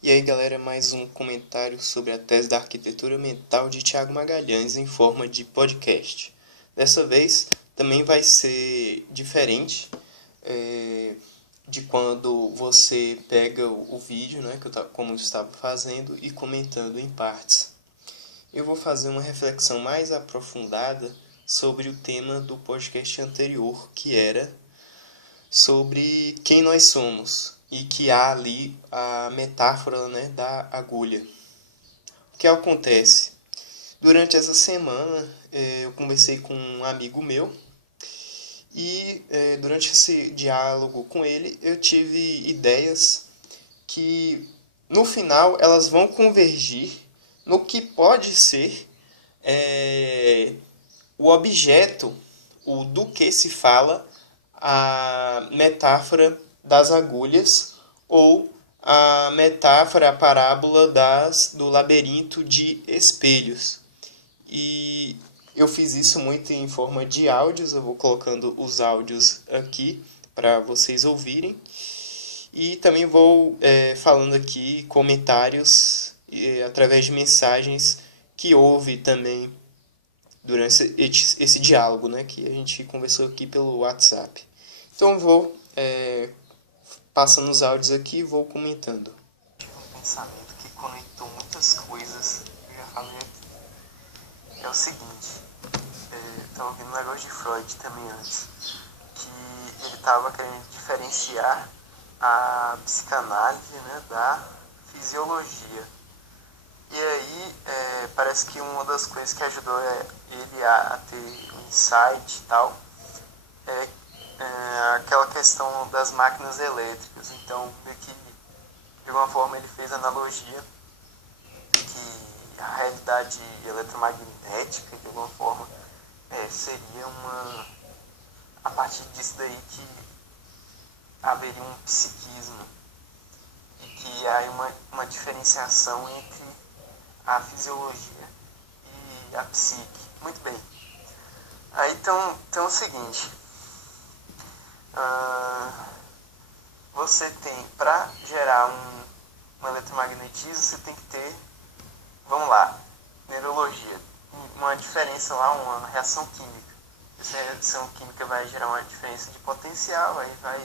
E aí, galera, mais um comentário sobre a tese da arquitetura mental de Tiago Magalhães em forma de podcast. Dessa vez também vai ser diferente de quando você pega o vídeo, né, como eu estava fazendo, e comentando em partes. Eu vou fazer uma reflexão mais aprofundada sobre o tema do podcast anterior, que era sobre quem nós somos e que há ali a metáfora, né, da agulha. O que acontece? Durante essa semana eu conversei com um amigo meu e durante esse diálogo com ele eu tive ideias que no final elas vão convergir no que pode ser o objeto, o do que se fala, a metáfora das agulhas ou a metáfora, a parábola do labirinto de espelhos. E eu fiz isso muito em forma de áudios, eu vou colocando os áudios aqui para vocês ouvirem. E também vou falando aqui comentários através de mensagens que houve também durante esse diálogo, né, que a gente conversou aqui pelo WhatsApp. Então eu vou passando os áudios aqui e vou comentando. Tive um pensamento que conectou muitas coisas que eu já falei aqui. É o seguinte, estava ouvindo um negócio de Freud também antes, que ele estava querendo diferenciar a psicanálise, né, da fisiologia. E aí, parece que uma das coisas que ajudou ele a ter um insight e tal é aquela questão das máquinas elétricas. Então, meio que, de alguma forma, ele fez a analogia que a realidade eletromagnética, de alguma forma, seria a partir disso daí que haveria um psiquismo e que há uma diferenciação entre a fisiologia e a psique. Muito bem. Aí então é o seguinte, você tem, para gerar um eletromagnetismo, você tem que ter, vamos lá, neurologia, uma diferença lá, uma reação química. Essa reação química vai gerar uma diferença de potencial, aí vai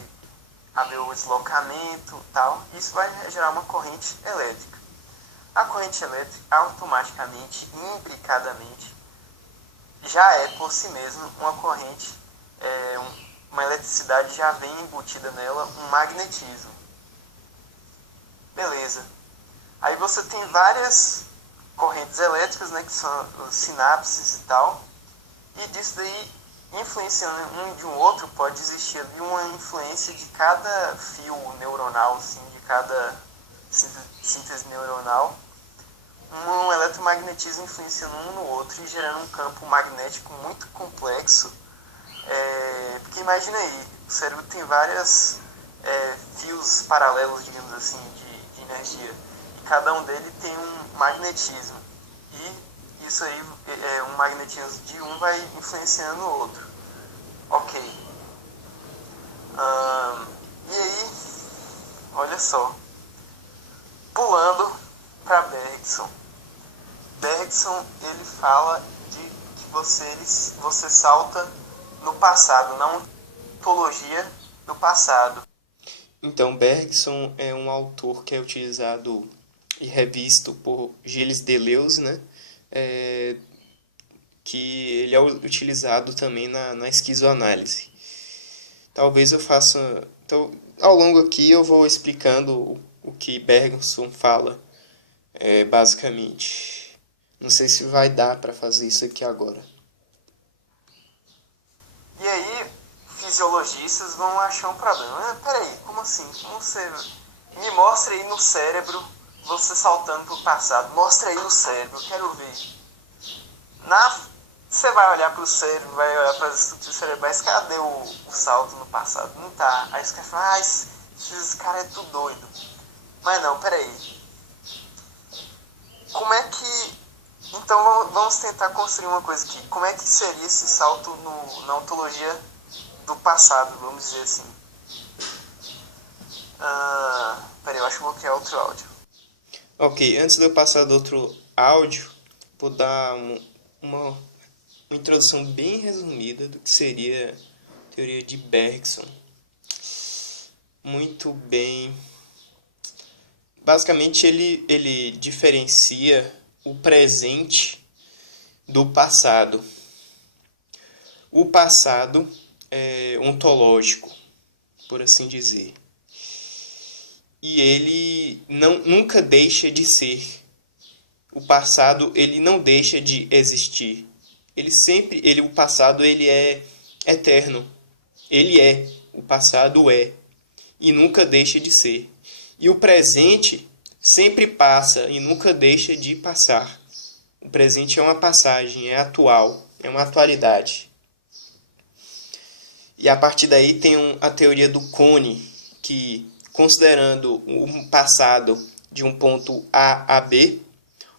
haver o deslocamento e tal, isso vai gerar uma corrente elétrica. A corrente elétrica, automaticamente, implicadamente, já é por si mesma uma corrente, uma eletricidade já vem embutida nela, um magnetismo. Beleza. Aí você tem várias correntes elétricas, né, que são os sinapses e tal, e disso daí, influenciando um de um outro, pode existir ali uma influência de cada fio neuronal, assim, de cada síntese neuronal, um eletromagnetismo influenciando um no outro e gerando um campo magnético muito complexo. Porque imagina aí, o cérebro tem vários fios paralelos, digamos assim, de energia, e cada um deles tem um magnetismo, e isso aí, um magnetismo de um vai influenciando o outro. Ok. E aí, olha só, pulando para Bergson. Bergson, ele fala de que você salta no passado, na ontologia do passado. Então, Bergson é um autor que é utilizado e revisto por Gilles Deleuze, né? Que ele é utilizado também na esquizoanálise. Talvez eu faça... Então, ao longo aqui eu vou explicando o que Bergson fala, basicamente. Não sei se vai dar para fazer isso aqui agora. E aí, fisiologistas vão achar um problema. Peraí, como assim? Como você... Me mostra aí no cérebro você saltando pro passado. Mostra aí no cérebro, eu quero ver. Você vai olhar pro cérebro, vai olhar para as estruturas cerebrais, cadê o salto no passado? Não tá. Aí os caras falam, esse cara é tudo doido. Mas não, peraí. Como é que... Então vamos tentar construir uma coisa aqui. Como é que seria esse salto na ontologia do passado, vamos dizer assim? Peraí, eu acho que vou criar outro áudio. Ok, antes de eu passar do outro áudio, vou dar uma introdução bem resumida do que seria a teoria de Bergson. Muito bem. Basicamente, ele diferencia o presente do passado. O passado é ontológico, por assim dizer. E ele nunca deixa de ser. O passado, ele não deixa de existir. O passado, ele é eterno. Ele é. O passado é. E nunca deixa de ser. E o presente sempre passa e nunca deixa de passar. O presente é uma passagem, é atual, é uma atualidade. E a partir daí tem a teoria do cone, que considerando o passado de um ponto A a B,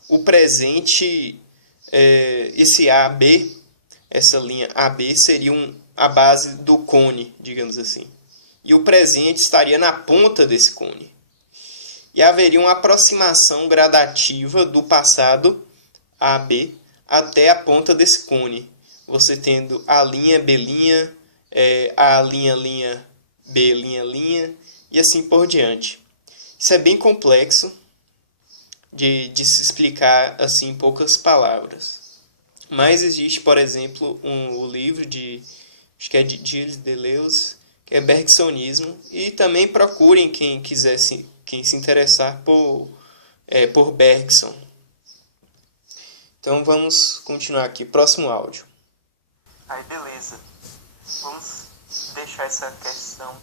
o presente, esse A, B, essa linha AB seria a base do cone, digamos assim. E o presente estaria na ponta desse cone. E haveria uma aproximação gradativa do passado AB até a ponta desse cone. Você tendo a linha, B', a linha, B', e assim por diante. Isso é bem complexo de se explicar assim em poucas palavras. Mas existe, por exemplo, o livro acho que é de Gilles Deleuze, que é Bergsonismo, e também procurem quem se interessar por Bergson. Então vamos continuar aqui, próximo áudio. Aí beleza, vamos deixar essa questão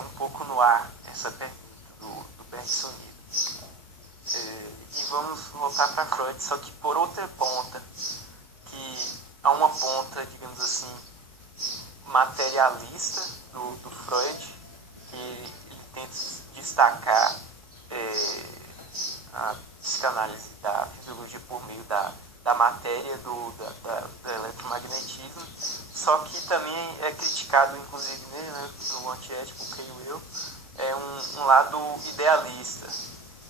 um pouco no ar, essa pergunta do Bergsonismo. E vamos voltar para Freud, só que por outra ponta, que há uma ponta, digamos assim, materialista do Freud, que ele tenta destacar a psicanálise da fisiologia por meio da matéria do eletromagnetismo, só que também é criticado, inclusive, né, no antiético, creio eu, um lado idealista.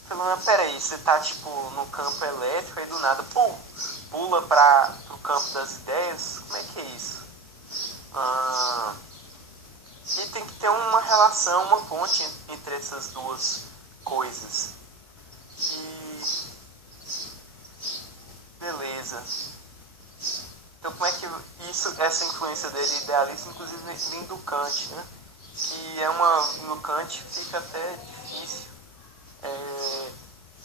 Falando, peraí, você tá tipo no campo elétrico e do nada pula para o campo das ideias? Como é que é isso? E tem que ter uma relação, uma ponte entre essas duas coisas. E beleza. Então como é que essa influência dele idealista, inclusive vem do Kant, né? Que no Kant fica até difícil.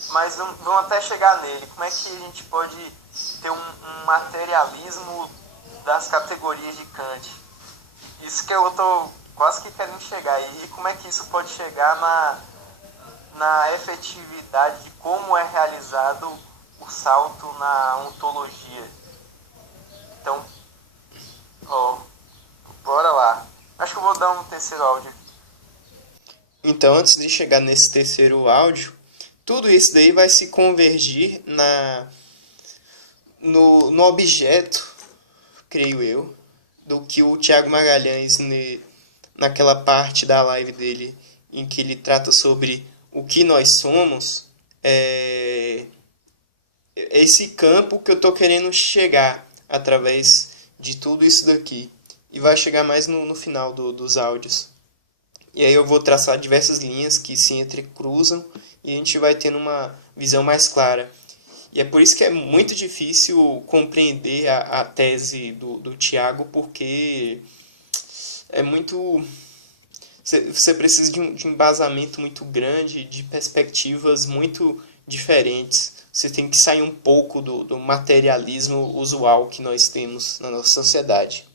Mas vamos até chegar nele. Como é que a gente pode ter um materialismo das categorias de Kant? Isso que eu estou quase que querendo chegar. E como é que isso pode chegar na efetividade de como é realizado o salto na ontologia? Então, bora lá. Acho que eu vou dar um terceiro áudio aqui. Então, antes de chegar nesse terceiro áudio, tudo isso daí vai se convergir no objeto, creio eu, do que o Tiago Magalhães, naquela parte da live dele, em que ele trata sobre o que nós somos, esse campo que eu estou querendo chegar através de tudo isso daqui. E vai chegar mais no final dos áudios. E aí eu vou traçar diversas linhas que se entrecruzam e a gente vai tendo uma visão mais clara. E é por isso que é muito difícil compreender a tese do Tiago, porque é muito... Você precisa de um embasamento muito grande, de perspectivas muito diferentes. Você tem que sair um pouco do materialismo usual que nós temos na nossa sociedade.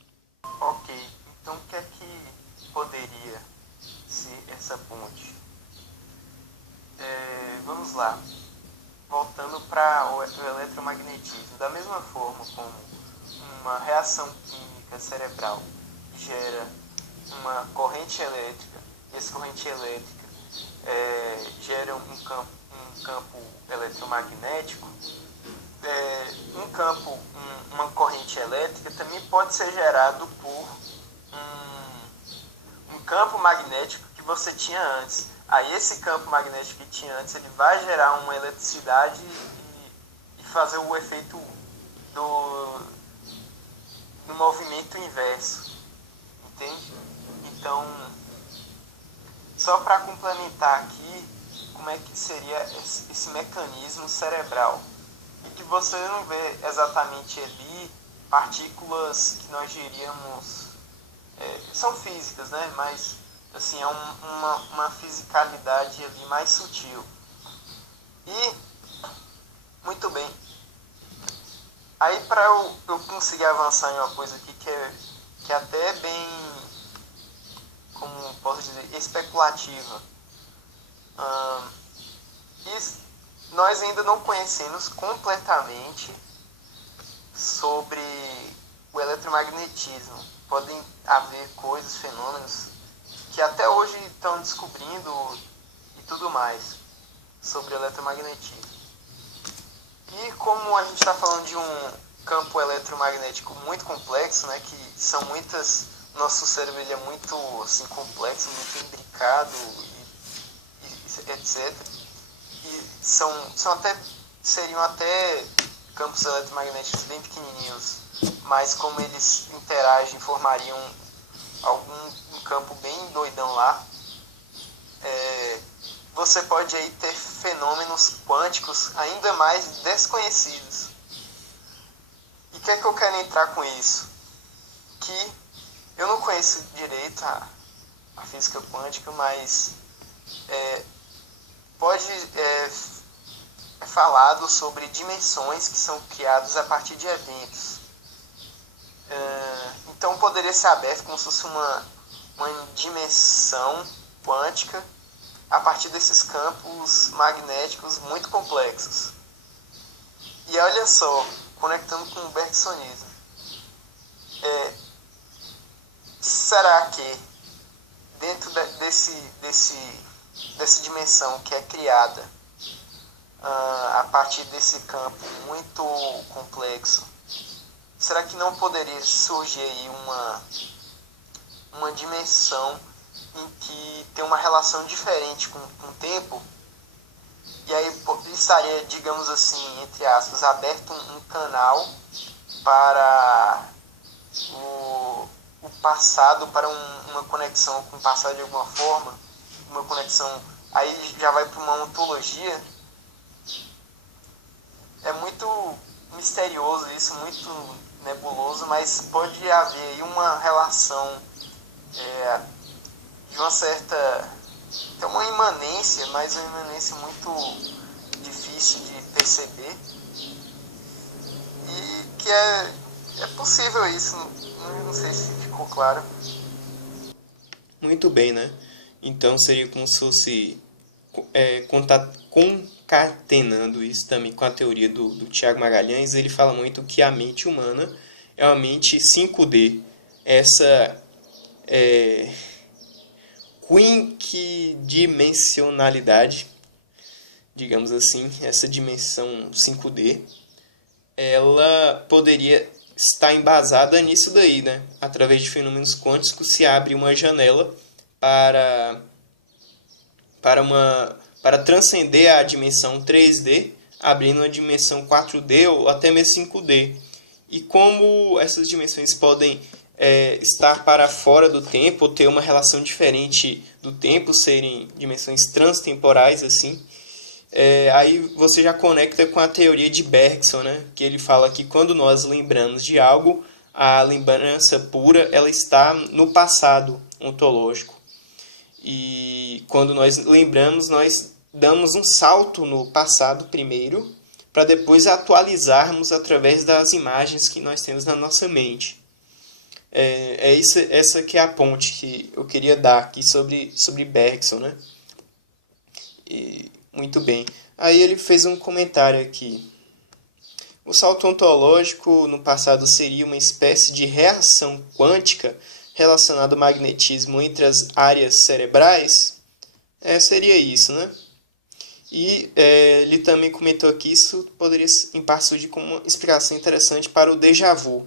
Ok, então o que é que poderia ser essa ponte? Vamos lá. Voltando para o eletromagnetismo. Da mesma forma como uma reação química cerebral gera uma corrente elétrica, e essa corrente elétrica gera um campo eletromagnético, uma corrente elétrica também pode ser gerado por um campo magnético que você tinha antes. Aí esse campo magnético que tinha antes, ele vai gerar uma eletricidade e fazer o efeito do movimento inverso, entende? Então, só para complementar aqui, como é que seria esse mecanismo cerebral? E que você não vê exatamente ali partículas que nós diríamos são físicas, né? Mas assim, é uma fisicalidade ali mais sutil. E, muito bem, aí para eu conseguir avançar em uma coisa aqui que é até bem, como posso dizer, especulativa. Nós ainda não conhecemos completamente sobre o eletromagnetismo. Podem haver coisas, fenômenos que até hoje estão descobrindo e tudo mais sobre o eletromagnetismo. E como a gente está falando de um campo eletromagnético muito complexo, né, que são muitas, nosso cérebro ele é muito assim, complexo, muito imbricado e etc. E seriam até campos eletromagnéticos bem pequenininhos, mas como eles interagem, formariam um campo bem doidão lá. Você pode aí ter fenômenos quânticos ainda mais desconhecidos. E o que é que eu quero entrar com isso? Que eu não conheço direito a física quântica, mas é falado sobre dimensões que são criadas a partir de eventos. Então poderia ser aberto como se fosse uma dimensão quântica a partir desses campos magnéticos muito complexos. E olha só, conectando com o bergsonismo, será que dentro dessa dimensão que é criada a partir desse campo muito complexo, será que não poderia surgir aí uma dimensão em que tem uma relação diferente com o tempo? E aí estaria, digamos assim, entre aspas, aberto um canal para o passado, para uma conexão com o passado de alguma forma, uma conexão, aí já vai para uma ontologia. É muito misterioso isso, muito nebuloso, mas pode haver aí uma relação de uma certa, tem uma imanência, mas uma imanência muito difícil de perceber, e que é possível isso. Não sei se ficou claro. Muito bem, né? Então seria como se fosse concatenando isso também com a teoria do Tiago Magalhães. Ele fala muito que a mente humana é uma mente 5D. Essa quinquidimensionalidade, digamos assim, essa dimensão 5D, ela poderia estar embasada nisso daí, né? Através de fenômenos quânticos se abre uma janela para transcender a dimensão 3D, abrindo uma dimensão 4D ou até mesmo 5D. E como essas dimensões podem estar para fora do tempo, ou ter uma relação diferente do tempo, serem dimensões transtemporais, assim, aí você já conecta com a teoria de Bergson, né? Que ele fala que quando nós lembramos de algo, a lembrança pura ela está no passado ontológico. E quando nós lembramos, nós damos um salto no passado primeiro, para depois atualizarmos através das imagens que nós temos na nossa mente. Essa que é a ponte que eu queria dar aqui sobre Bergson, né? Muito bem. Aí ele fez um comentário aqui. O salto ontológico no passado seria uma espécie de reação quântica relacionada ao magnetismo entre as áreas cerebrais? Seria isso, né? E ele também comentou que isso poderia, em parte, surgir como uma explicação interessante para o déjà vu.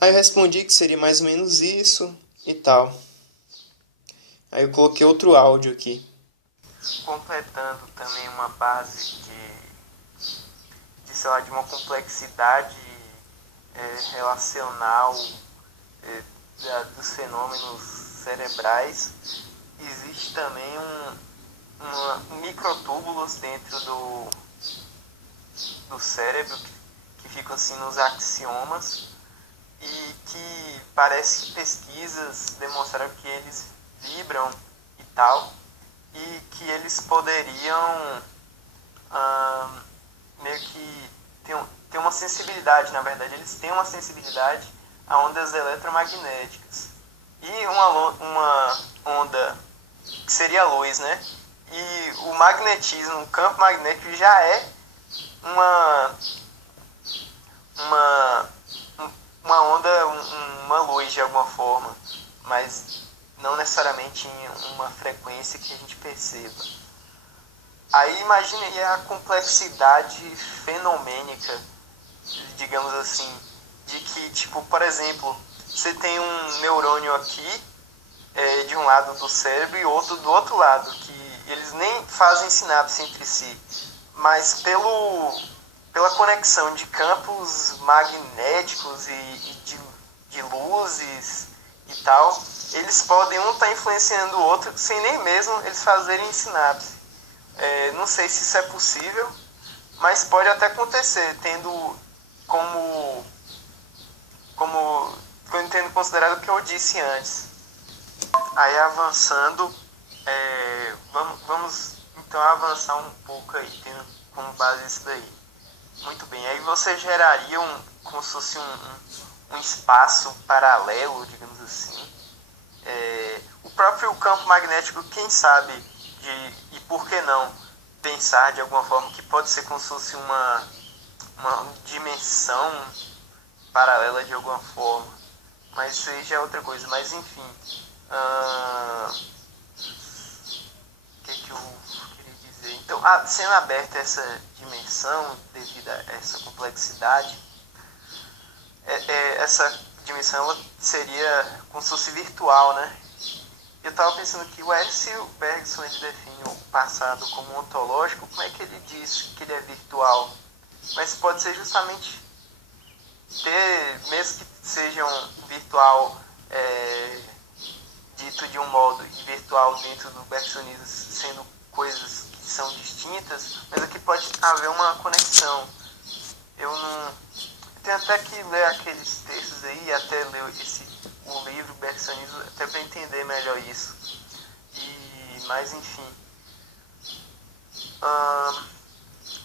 Aí eu respondi que seria mais ou menos isso e tal. Aí eu coloquei outro áudio aqui. Completando também uma base sei lá, de uma complexidade relacional dos fenômenos cerebrais, existe também microtúbulos dentro do cérebro que ficam assim nos axiomas e que parece que pesquisas demonstraram que eles vibram e tal, e que eles poderiam meio que ter uma sensibilidade, na verdade, eles têm uma sensibilidade a ondas eletromagnéticas. E uma onda que seria a luz, né? E o magnetismo, o campo magnético já é uma onda, uma luz de alguma forma, mas não necessariamente em uma frequência que a gente perceba. Aí imagine aí a complexidade fenomênica, digamos assim, de que, tipo, por exemplo, você tem um neurônio aqui de um lado do cérebro e outro do outro lado, que eles nem fazem sinapse entre si, mas pela conexão de campos magnéticos e de luzes e tal, eles podem um estar influenciando o outro sem nem mesmo eles fazerem sinapse. Não sei se isso é possível, mas pode até acontecer, tendo como tendo considerado o que eu disse antes. Aí avançando, vamos então avançar um pouco aí, tendo como base isso daí. Muito bem, aí você geraria como se fosse um espaço paralelo, digamos assim. O próprio campo magnético, quem sabe, e por que não pensar de alguma forma que pode ser como se fosse uma dimensão paralela de alguma forma, mas isso aí já é outra coisa. Mas enfim, o que eu queria dizer? Então, sendo aberta essa dimensão devido a essa complexidade, essa dimensão ela seria como se fosse virtual, né? Eu estava pensando que se o Bergson ele define o passado como ontológico, como é que ele diz que ele é virtual? Mas pode ser justamente mesmo que seja um virtual dito de um modo e virtual dentro do bergsonismo sendo coisas que são distintas, mas aqui pode haver uma conexão. Eu tenho até que ler aqueles textos aí, até ler o livro Bergsonismo, até para entender melhor isso. Mas enfim.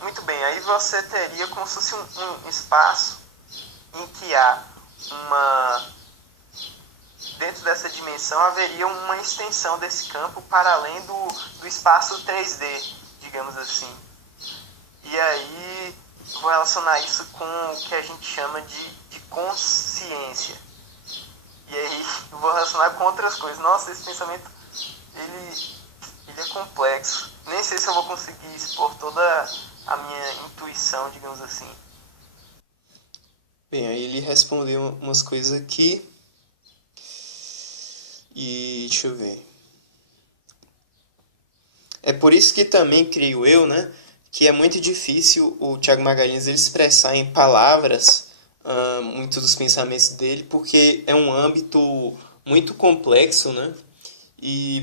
Muito bem, aí você teria como se fosse um espaço em que dentro dessa dimensão haveria uma extensão desse campo para além do espaço 3D, digamos assim. E aí vou relacionar isso com o que a gente chama de consciência. E aí eu vou relacionar com outras coisas. Nossa, esse pensamento ele é complexo. Nem sei se eu vou conseguir expor toda a minha intuição, digamos assim. Bem, aí ele respondeu umas coisas aqui. E deixa eu ver. É por isso que também creio eu, né, que é muito difícil o Tiago Magalhães ele expressar em palavras muitos dos pensamentos dele, porque é um âmbito muito complexo, né? E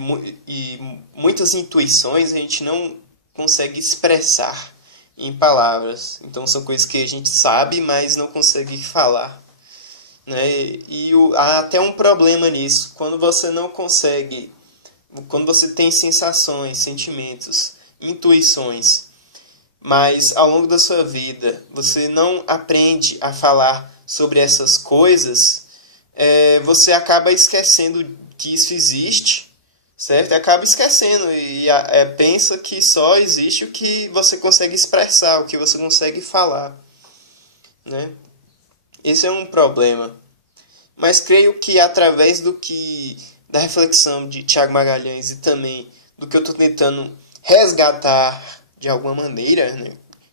muitas intuições a gente não consegue expressar em palavras. Então são coisas que a gente sabe, mas não consegue falar. Né? E há até um problema nisso. Quando você não consegue, quando você tem sensações, sentimentos, intuições, mas ao longo da sua vida você não aprende a falar sobre essas coisas, você acaba esquecendo que isso existe, certo? E acaba esquecendo e pensa que só existe o que você consegue expressar, o que você consegue falar, né? Esse é um problema. Mas creio que através da reflexão de Tiago Magalhães e também do que eu estou tentando resgatar de alguma maneira, né,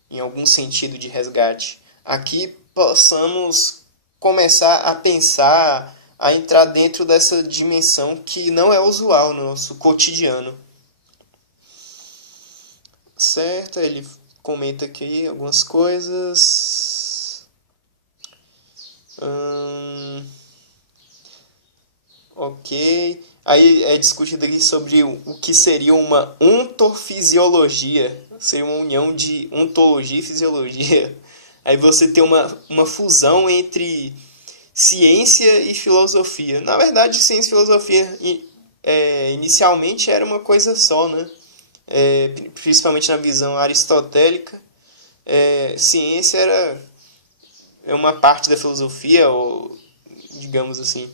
em algum sentido de resgate, aqui possamos começar a pensar a entrar dentro dessa dimensão que não é usual no nosso cotidiano. Certo? Ele comenta aqui algumas coisas. Ok. Aí é discutido aqui sobre o que seria uma ontofisiologia. Seria uma união de ontologia e fisiologia. Aí você tem uma fusão entre ciência e filosofia. Na verdade, ciência e filosofia inicialmente era uma coisa só, né? Principalmente na visão aristotélica. Ciência é uma parte da filosofia, ou digamos assim.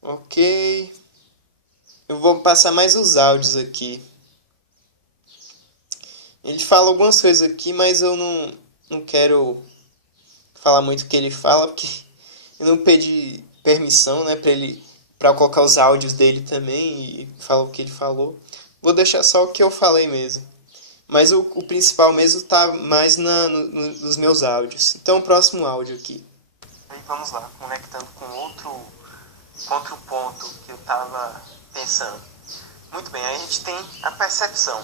Ok. Eu vou passar mais os áudios aqui. Ele fala algumas coisas aqui, mas eu não quero falar muito o que ele fala, porque eu não pedi permissão, né, para eu colocar os áudios dele também e falar o que ele falou. Vou deixar só o que eu falei mesmo. Mas o principal mesmo tá mais nos meus áudios. Então, o próximo áudio aqui. Aí vamos lá, conectando com outro ponto que eu estava pensando. Muito bem, aí a gente tem a percepção.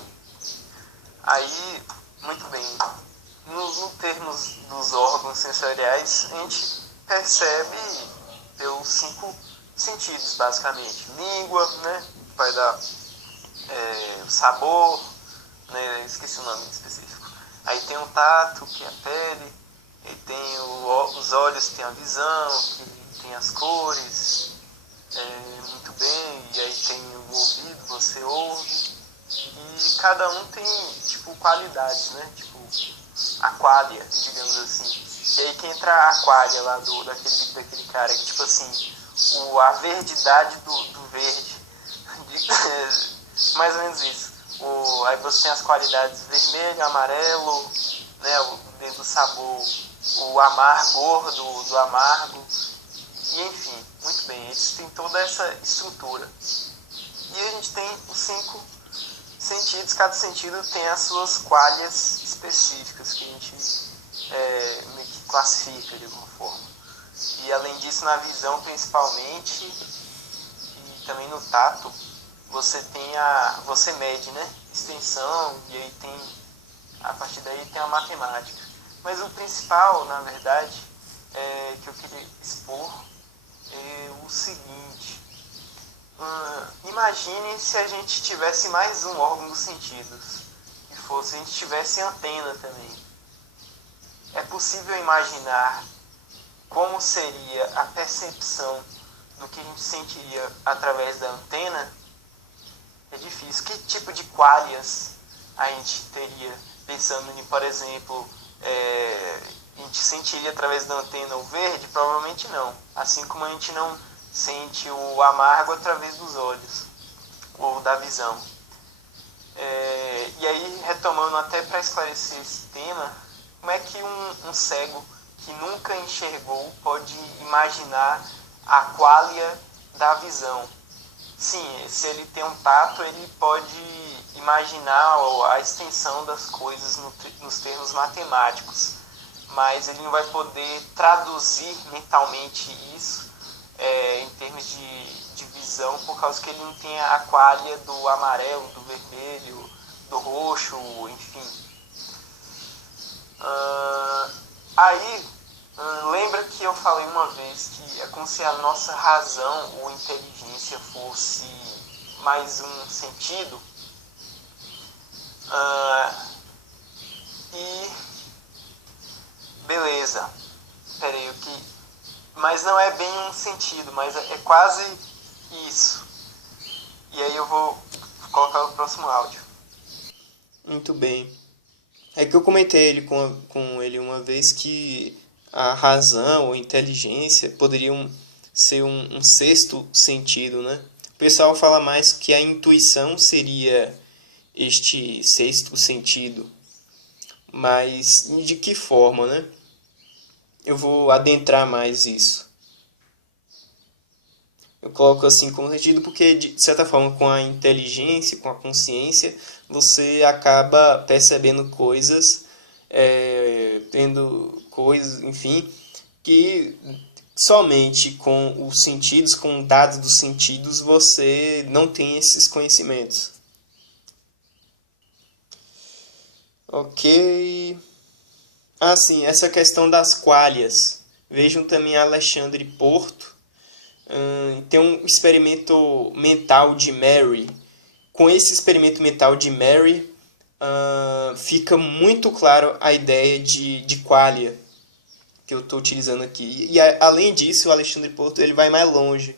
Aí, muito bem, no termos dos órgãos sensoriais, a gente percebe pelos 5 sentidos, basicamente. Língua, né, que vai dar sabor, né, esqueci o nome específico. Aí tem o tato, que é a pele, e tem os olhos, que tem a visão, que tem as cores, muito bem, e aí tem o ouvido, você ouve, e cada um tem, tipo, qualidades, né, tipo, a qualia, digamos assim. E aí que entra a qualia lá daquele cara, que tipo assim, a verdidade do verde, mais ou menos isso. Aí você tem as qualidades vermelho, amarelo, né, dentro do sabor, o amargor do amargo, e enfim, muito bem, eles têm toda essa estrutura. E a gente tem os 5 sentidos, cada sentido tem as suas qualias específicas que a gente meio que classifica de alguma forma. E além disso, na visão principalmente, e também no tato, você mede, né, extensão, e aí a partir daí tem a matemática. Mas o principal, na verdade, que eu queria expor é o seguinte. Imagine se a gente tivesse mais um órgão dos sentidos, a gente tivesse antena também. É possível imaginar como seria a percepção do que a gente sentiria através da antena? É difícil. Que tipo de qualias a gente teria pensando em, por exemplo, a gente sentiria através da antena o verde? Provavelmente não. Assim como a gente não sente o amargo através dos olhos ou da visão. E aí, retomando até para esclarecer esse tema, como é que um cego que nunca enxergou pode imaginar a qualia da visão? Sim, se ele tem um tato, ele pode imaginar a extensão das coisas nos termos matemáticos, mas ele não vai poder traduzir mentalmente isso em termos de visão, por causa que ele não tem a qualia do amarelo, do vermelho, do roxo, enfim. Lembra que eu falei uma vez que é como se a nossa razão ou inteligência fosse mais um sentido? E beleza, peraí, mas não é bem um sentido, mas é quase isso. E aí eu vou colocar o próximo áudio. Muito bem. É que eu comentei com ele uma vez que a razão ou inteligência poderiam ser um sexto sentido, né? O pessoal fala mais que a intuição seria este sexto sentido. Mas de que forma, né? Eu vou adentrar mais isso. Eu coloco assim como sentido porque, de certa forma, com a inteligência, com a consciência, você acaba percebendo coisas tendo coisas, enfim, que somente com os sentidos, com dados dos sentidos, você não tem esses conhecimentos. Ok. Sim, essa questão das qualias. Vejam também Alexandre Porto. Tem um experimento mental de Mary. Com esse experimento mental de Mary, fica muito claro a ideia de qualia que eu estou utilizando aqui. E além disso, o Alexandre Porto ele vai mais longe,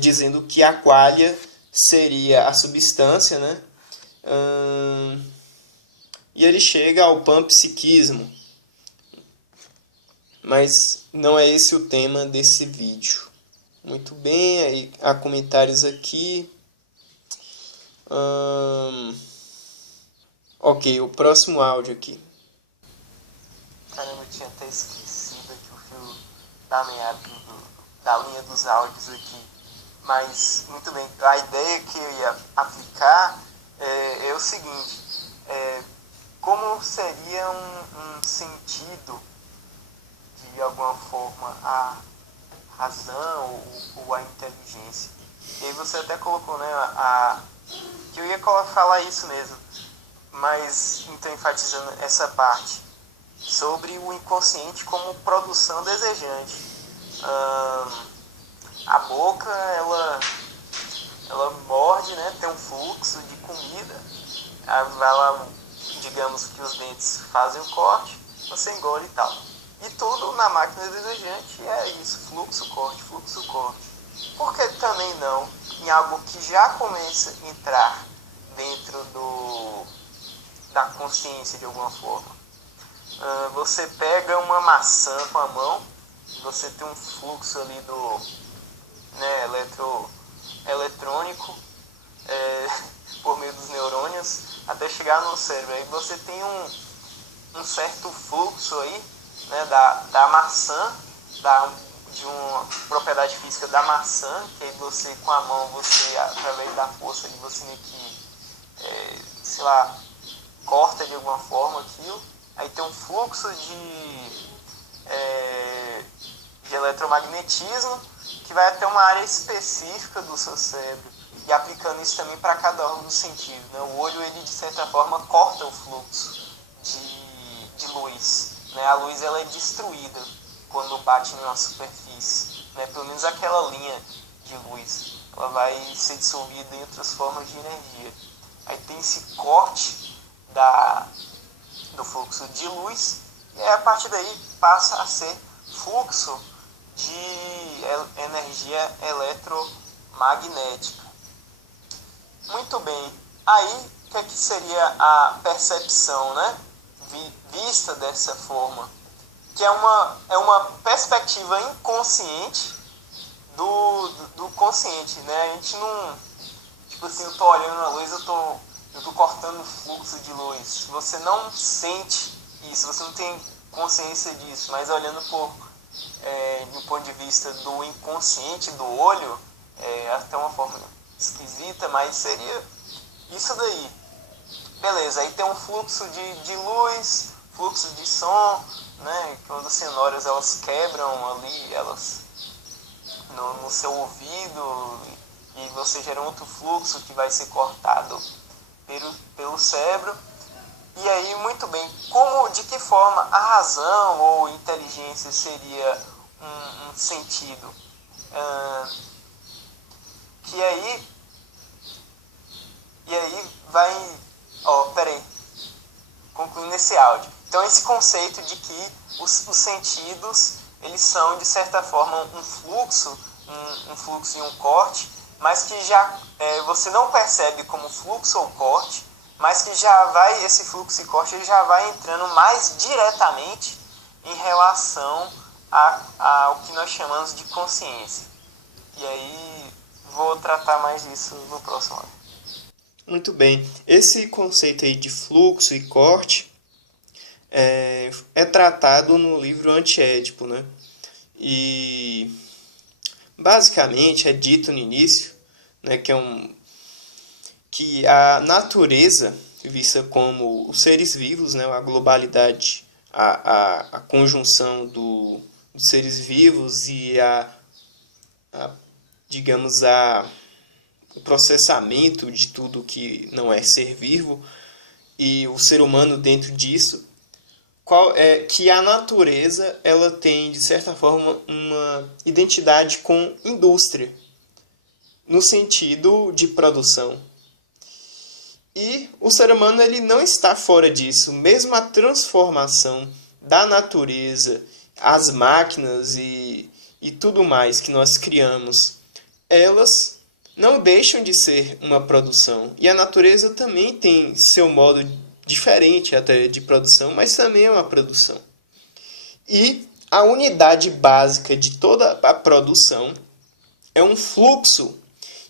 dizendo que a qualia seria a substância, né? E ele chega ao panpsiquismo. Mas não é esse o tema desse vídeo. Muito bem, aí há comentários aqui. Ok, o próximo áudio aqui. Caramba, eu tinha até esquecido aqui o fio da meada da linha dos áudios aqui. Mas, muito bem, a ideia que eu ia aplicar é o seguinte. Como seria um sentido, de alguma forma, a razão ou a inteligência? E aí você até colocou, né, que eu ia falar isso mesmo, mas então enfatizando essa parte sobre o inconsciente como produção desejante. A boca, ela morde, né, tem um fluxo de comida, ela, digamos que os dentes fazem o corte, você engole e tal. E tudo na máquina desejante é isso, fluxo, corte, fluxo, corte. Por que também não em algo que já começa a entrar dentro da consciência de alguma forma? Você pega uma maçã com a mão, você tem um fluxo ali né, eletrônico por meio dos neurônios até chegar no cérebro. Aí você tem um certo fluxo aí, né, da maçã, de uma propriedade física da maçã, que aí você com a mão, você através da força ali, você meio que, sei lá, corta de alguma forma aquilo. Aí tem um fluxo de eletromagnetismo que vai até uma área específica do seu cérebro, e aplicando isso também para cada órgão do sentido, né? O olho, ele de certa forma corta o fluxo de luz, né? A luz, ela é destruída quando bate numa superfície, né? Pelo menos aquela linha de luz, ela vai ser dissolvida em outras formas de energia. Aí tem esse corte do fluxo de luz, e aí, a partir daí passa a ser fluxo de energia eletromagnética. Muito bem. Aí, o que seria a percepção, né? Vista dessa forma, que é uma perspectiva inconsciente do consciente, né? A gente não, tipo assim, eu tô olhando a luz, eu tô cortando o fluxo de luz. Você não sente isso, você não tem consciência disso, mas olhando do ponto de vista do inconsciente, do olho, até uma forma esquisita, mas seria isso daí. Beleza, aí tem um fluxo de luz, fluxo de som, né? Quando as cenouras, elas quebram ali, elas no seu ouvido, e você gera outro fluxo que vai ser cortado pelo cérebro. E aí, muito bem, de que forma a razão ou inteligência seria um sentido? E aí vai... peraí, concluindo esse áudio. Então, esse conceito de que os sentidos, eles são, de certa forma, um fluxo e um corte, mas que já você não percebe como fluxo ou corte, mas que esse fluxo e corte, ele já vai entrando mais diretamente em relação ao que nós chamamos de consciência. E aí, vou tratar mais disso no próximo áudio. Muito bem. Esse conceito aí de fluxo e corte é tratado no livro Antiédipo, né? E basicamente é dito no início, né, que a natureza, vista como os seres vivos, né, a globalidade, a conjunção dos seres vivos e digamos, o processamento de tudo que não é ser vivo e o ser humano dentro disso, que a natureza ela tem, de certa forma, uma identidade com indústria, no sentido de produção. E o ser humano ele não está fora disso. Mesmo a transformação da natureza, as máquinas e tudo mais que nós criamos, elas não deixam de ser uma produção. E a natureza também tem seu modo diferente até de produção, mas também é uma produção. E a unidade básica de toda a produção é um fluxo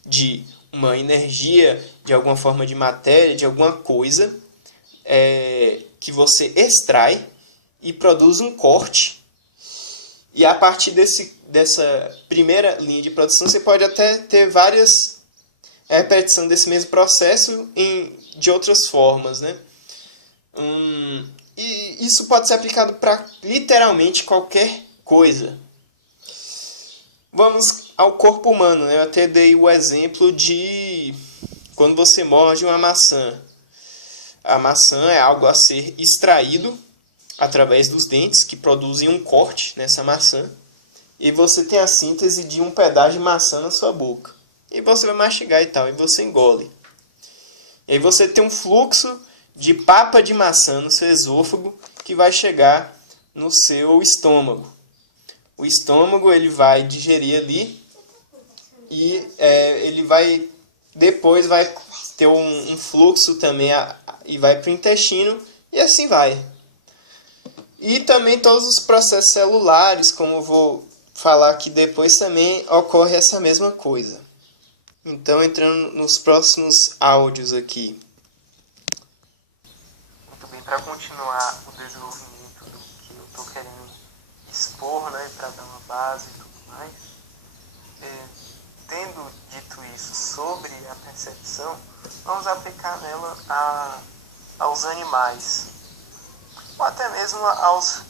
de uma energia, de alguma forma de matéria, de alguma coisa, que você extrai e produz um corte. E a partir dessa primeira linha de produção, você pode até ter várias repetições desse mesmo processo de outras formas, né? E isso pode ser aplicado para literalmente qualquer coisa. Vamos ao corpo humano, né? Eu até dei o exemplo de quando você morde uma maçã. A maçã é algo a ser extraído através dos dentes, que produzem um corte nessa maçã. E você tem a síntese de um pedaço de maçã na sua boca. E você vai mastigar e tal, e você engole. E aí você tem um fluxo de papa de maçã no seu esôfago que vai chegar no seu estômago. O estômago ele vai digerir ali e ele vai depois vai ter um fluxo também e vai para o intestino e assim vai. E também todos os processos celulares, como eu vou falar aqui depois, também ocorre essa mesma coisa. Então, entrando nos próximos áudios aqui. Muito bem, para continuar o desenvolvimento do que eu estou querendo expor, né, para dar uma base e tudo mais, tendo dito isso sobre a percepção, vamos aplicar nela aos animais, ou até mesmo aos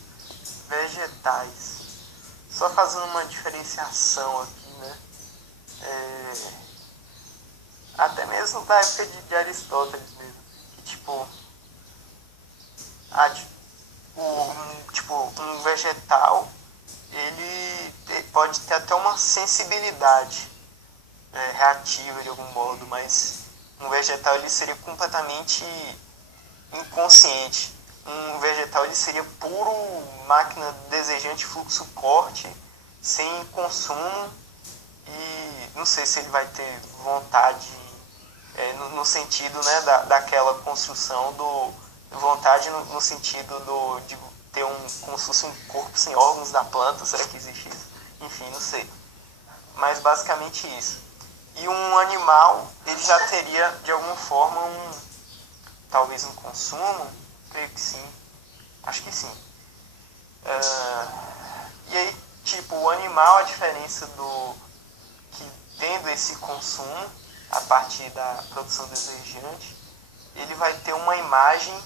vegetais. Só fazendo uma diferenciação aqui, né? Até mesmo da época de Aristóteles mesmo, que tipo, um vegetal ele pode ter até uma sensibilidade reativa de algum modo, mas um vegetal ele seria completamente inconsciente. Um vegetal ele seria puro máquina desejante, fluxo corte, sem consumo, e não sei se ele vai ter vontade no sentido, né, daquela construção vontade no sentido de ter como se fosse um corpo sem órgãos da planta. Será que existe isso? Enfim, não sei. Mas basicamente isso. E um animal, ele já teria de alguma forma talvez um consumo? Creio que sim. Acho que sim. E aí, tipo, o animal, a diferença que tendo esse consumo a partir da produção desejante, ele vai ter uma imagem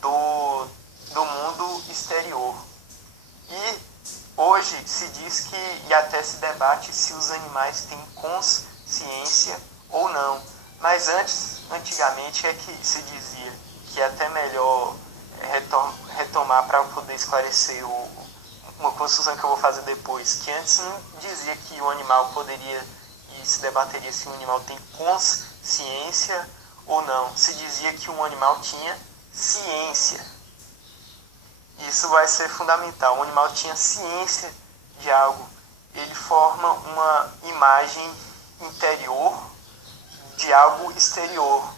do mundo exterior. E hoje se diz que, e até se debate, se os animais têm consciência ou não. Mas antigamente é que se dizia que é até melhor retomar para poder esclarecer uma construção que eu vou fazer depois, que antes não dizia que o animal poderia, e se debateria se o animal tem consciência ou não. Se dizia que um animal tinha ciência. Isso vai ser fundamental. O animal tinha ciência de algo. Ele forma uma imagem interior de algo exterior,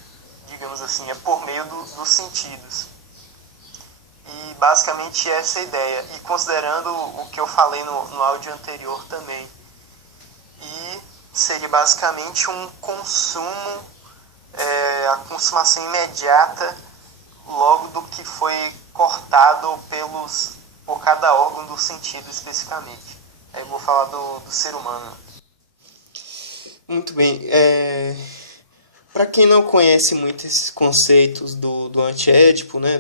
digamos assim, por meio dos sentidos. E basicamente essa é a ideia. E considerando o que eu falei no áudio anterior também. E seria basicamente um consumo, a consumação imediata logo do que foi cortado por cada órgão do sentido especificamente. Aí eu vou falar do ser humano. Muito bem. Para quem não conhece muito esses conceitos do antiédipo, né,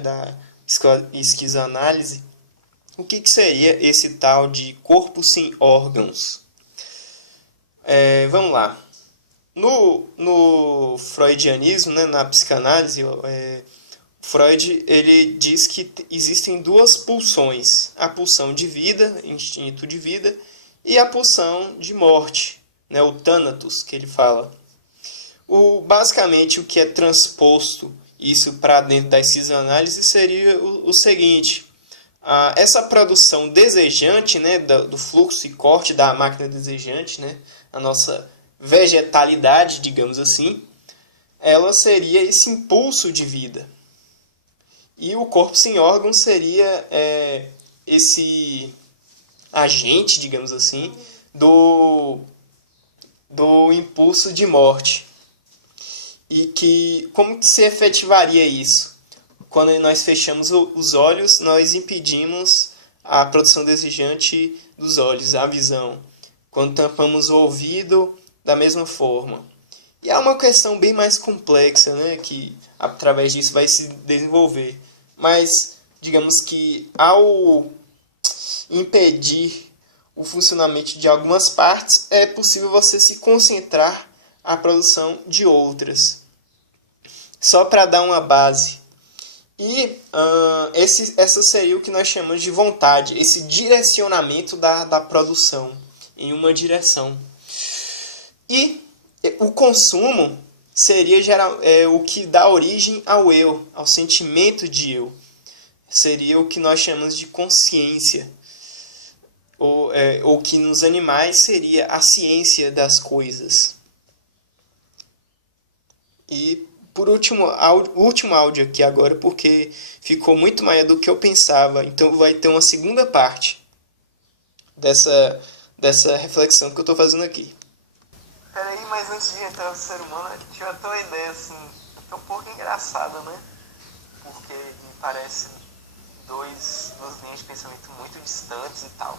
esquizoanálise, o que seria esse tal de corpo sem órgãos? Vamos lá. No freudianismo, né, na psicanálise, Freud ele diz que existem duas pulsões, a pulsão de vida, instinto de vida, e a pulsão de morte, né, o thanatos, que ele fala. Basicamente, o que é transposto isso para dentro da psicanálise seria o seguinte: essa produção desejante, né, do fluxo e corte da máquina desejante, né, a nossa vegetalidade, digamos assim, ela seria esse impulso de vida. E o corpo sem órgãos seria esse agente, digamos assim, do impulso de morte. E como que se efetivaria isso? Quando nós fechamos os olhos, nós impedimos a produção desejante dos olhos, a visão. Quando tampamos o ouvido, da mesma forma. E é uma questão bem mais complexa, né, que através disso vai se desenvolver. Mas, digamos que ao impedir o funcionamento de algumas partes, é possível você se concentrar a produção de outras. Só para dar uma base. E essa seria o que nós chamamos de vontade, esse direcionamento da produção em uma direção. E o consumo seria o que dá origem ao eu, ao sentimento de eu. Seria o que nós chamamos de consciência. Ou que nos animais seria a ciência das coisas. E por último, o último áudio aqui agora, porque ficou muito maior do que eu pensava. Então vai ter uma segunda parte dessa reflexão que eu estou fazendo aqui. Peraí, mas antes de entrar no ser humano, eu tive até uma ideia assim, que é um pouco engraçada, né? Porque me parece duas linhas de pensamento muito distantes e tal.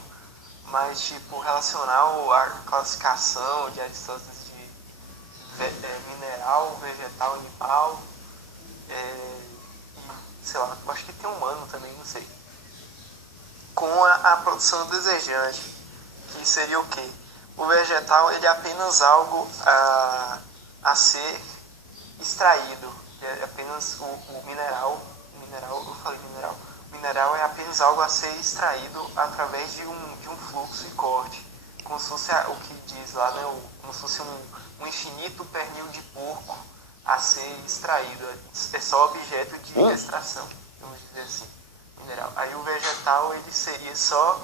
Mas, tipo, relacionar a classificação de Aristóteles de mineral, vegetal, animal, e, sei lá, acho que tem humano também, não sei. Com a produção desejante, que seria o quê? O vegetal ele é apenas algo a ser extraído, é apenas o mineral, eu falei mineral, o mineral é apenas algo a ser extraído através de um fluxo e corte, como se fosse o que diz lá, né, como se fosse um infinito pernil de porco a ser extraído, é só objeto de extração, vamos dizer assim, mineral. Aí o vegetal ele seria só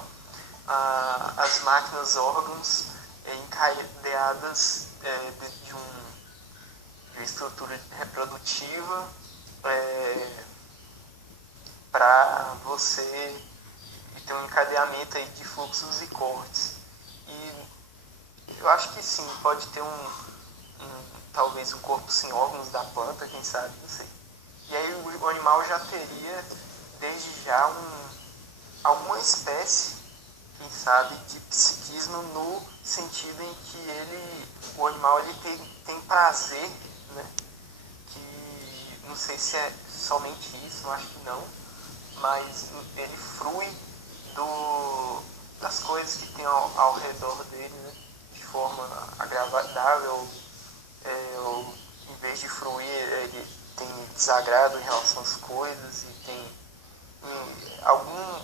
as máquinas órgãos encadeadas de uma estrutura reprodutiva para você ter um encadeamento aí de fluxos e cortes. E eu acho que sim, pode ter talvez um corpo sem órgãos da planta, quem sabe, não sei. E aí o animal já teria desde já alguma espécie, quem sabe, de psiquismo no sentido em que o animal ele tem prazer, né? Que não sei se é somente isso, eu acho que não, mas ele frui das coisas que tem ao redor dele, né? De forma agradável, ou em vez de fruir, ele tem desagrado em relação às coisas e tem algum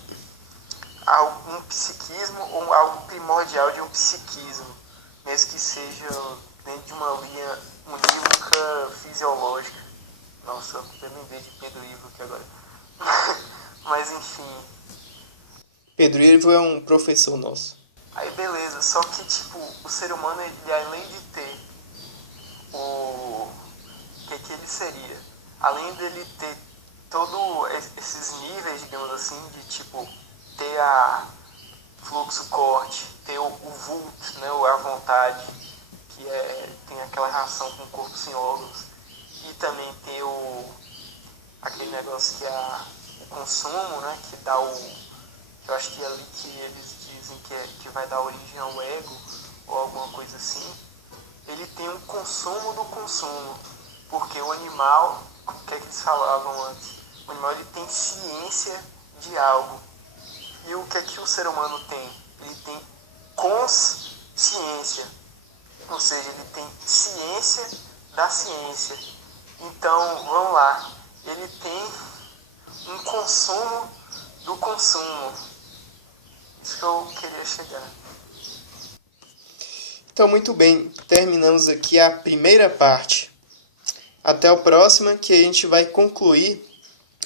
psiquismo ou algo primordial de um psiquismo, mesmo que seja dentro de uma linha unívoca fisiológica. Nossa, eu lembrei de Pedro Ivo aqui agora. Mas enfim. Pedro Ivo é um professor nosso. Aí beleza, só que tipo, o ser humano, ele além de ter o que ele seria, além dele ter todos esses níveis, digamos assim, de tipo ter a fluxo corte, ter o vulto, né, a vontade, que tem aquela relação com o corpo sem órgãos, e também ter aquele negócio que é o consumo, né, que dá eu acho que é ali que eles dizem que vai dar origem ao ego, ou alguma coisa assim. Ele tem um consumo do consumo, porque o animal, o que é que eles falavam antes? O animal ele tem ciência de algo. E o que é que o ser humano tem? Ele tem consciência. Ou seja, ele tem ciência da ciência. Então, vamos lá. Ele tem um consumo do consumo. Isso que eu queria chegar. Então, muito bem, terminamos aqui a primeira parte. Até a próxima, que a gente vai concluir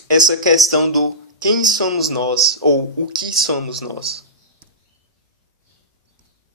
essa questão do quem somos nós, ou o que somos nós.